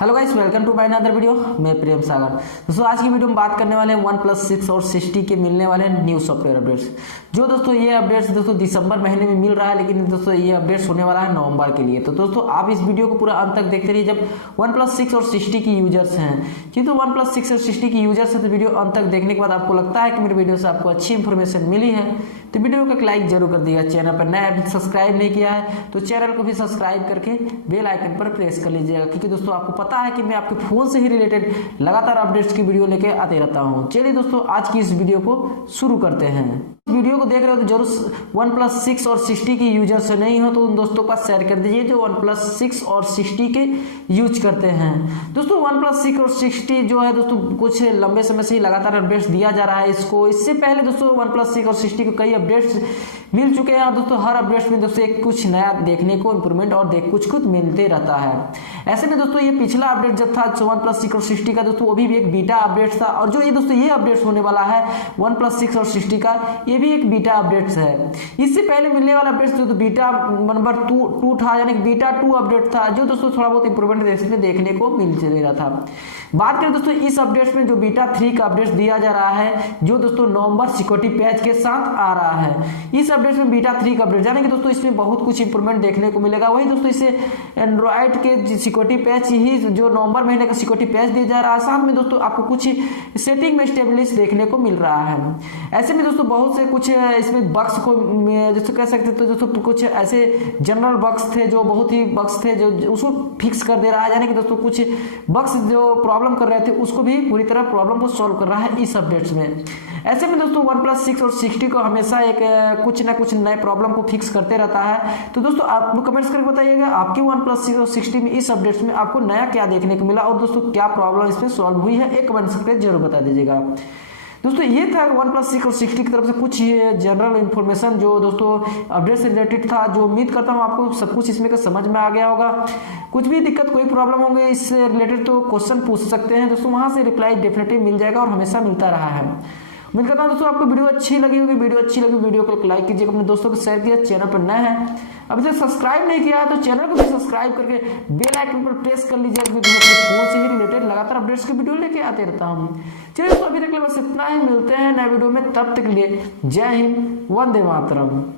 Hello guys, welcome to my another video. मैं प्रेम सागर। दोस्तों आज की वीडियो में बात करने वाले हैं OnePlus 6 और 6T के मिलने वाले न्यू सॉफ्टवेयर अपडेट्स। जो दोस्तों ये अपडेट्स दोस्तों दिसंबर महीने में मिल रहा है, लेकिन दोस्तों ये अपडेट्स होने वाला है नवंबर के लिए। तो दोस्तों आप इस वीडियो को पूरा अंत तक देखते रहिए। जब OnePlus 6 और 6T की यूजर्स हैं, किंतु OnePlus 6 और 6T की यूजर्स हैं, तो वीडियो अंत तक देखने के बाद आपको लगता है कि मेरे वीडियो से आपको अच्छी इंफॉर्मेशन मिली है, तो वीडियो को एक लाइक जरूर कर दिएगा। चैनल पर नया अभी सब्सक्राइब नहीं किया है तो चैनल को भी सब्सक्राइब करके बेल आइकन पर प्रेस कर लीजिएगा, क्योंकि दोस्तों आपको पता है कि मैं आपके फोन से ही रिलेटेड लगातार अपडेट्स की वीडियो लेके आते रहता हूं। चलिए दोस्तों आज की इस वीडियो को शुरू करते हैं। वीडियो को देख रहे हो तो जरूर OnePlus 6 और 6T की यूजर से नहीं हो तो उन दोस्तों के पास शेयर कर दीजिए जो OnePlus 6 और 6T के यूज करते हैं। दोस्तों OnePlus 6 और 6T जो है दोस्तों कुछ लंबे समय से ही लगातार अपडेट्स दिया जा रहा है इसको। इससे पहले दोस्तों OnePlus 6 और 6T को कई अपडेट्स मिल चुके हैं और दोस्तों हर अपडेट्स में दोस्तों एक कुछ नया देखने को इंप्रूवमेंट और कुछ मिलते रहता है। ऐसे में दोस्तों ये पिछला अपडेट जब था OnePlus 6 और 6T का दोस्तों वो भी एक बीटा अपडेट था, और जो ये दोस्तों ये अपडेट्स होने वाला है OnePlus 6 और 6T का, ये भी एक बीटा अपडेट्स है। इससे पहले मिलने वाला अपडेट्स जो बीटा नंबर 2 था, यानी बीटा 2 अपडेट था, जो दोस्तों थोड़ा बहुत इंप्रूवमेंट इसमें देखने को मिल रहा था। बात करें दोस्तों इस अपडेट्स में जो बीटा 3 का अपडेट्स दिया जा रहा है, जो दोस्तों नवंबर सिक्योरिटी पैच के साथ आ रहा है। इस अपडेट्स में बीटा 3 का अपडेट जाने कि दोस्तों इसमें बहुत कुछ इंप्रूवमेंट देखने को मिलेगा। वही दोस्तों इसे एंड्रॉइड के सिक्योरिटी पैच ही जो नवंबर महीने का सिक्योरिटी पैच दिया जा रहा है, साथ में दोस्तों आपको कुछ सेटिंग में स्टेबलिश देखने को मिल रहा है। ऐसे में दोस्तों बहुत से कुछ इसमें बग्स को जैसे कह सकते थे, दोस्तों कुछ ऐसे जनरल बग्स थे जो बहुत ही बग्स थे जो उसको फिक्स कर दे रहा है, यानी कि दोस्तों कुछ बग्स जो प्रॉब्लम कर रहे थे उसको भी पूरी तरह प्रॉब्लम को सॉल्व कर रहा है इस अपडेट्स में। ऐसे में दोस्तों OnePlus 6 और 6T को हमेशा एक कुछ ना कुछ नए प्रॉब्लम को फिक्स करते रहता है। तो दोस्तों आप लोग कमेंट्स करके बताइएगा आपके OnePlus 6 और 6T में इस अपडेट्स में आपको नया क्या देखने को मिला और दोस्तों क्या प्रॉब्लम इसमें सॉल्व हुई है, एक कमेंट्स करके जरूर बता दीजिएगा। दोस्तों ये था OnePlus 6 और 6T की तरफ से कुछ जनरल इंफॉर्मेशन जो दोस्तों अपडेट से रिलेटेड था, जो उम्मीद करता हूँ आपको सब कुछ इसमें का समझ में आ गया होगा। कुछ भी दिक्कत कोई प्रॉब्लम होंगे इससे रिलेटेड तो क्वेश्चन पूछ सकते हैं दोस्तों, वहां से रिप्लाई डेफिनेटली मिल जाएगा और हमेशा मिलता रहा है। उम्मीद करता हूँ दोस्तों आपको वीडियो अच्छी लगी होगी। वीडियो को लाइक कीजिए, अपने दोस्तों को शेयर कीजिए। चैनल पर नए हैं अभी तक सब्सक्राइब नहीं किया है तो चैनल को भी सब्सक्राइब करके बेल आइकन पर प्रेस कर लीजिए, क्योंकि मैं अपने फोन से ही रिलेटेड लगातार अपडेट्स की वीडियो लेके आते रहता हूँ। चलिए दोस्तों अभी तक बस इतना ही, मिलते हैं नए वीडियो में, तब तक के लिए जय हिंद, वंदे मातरम।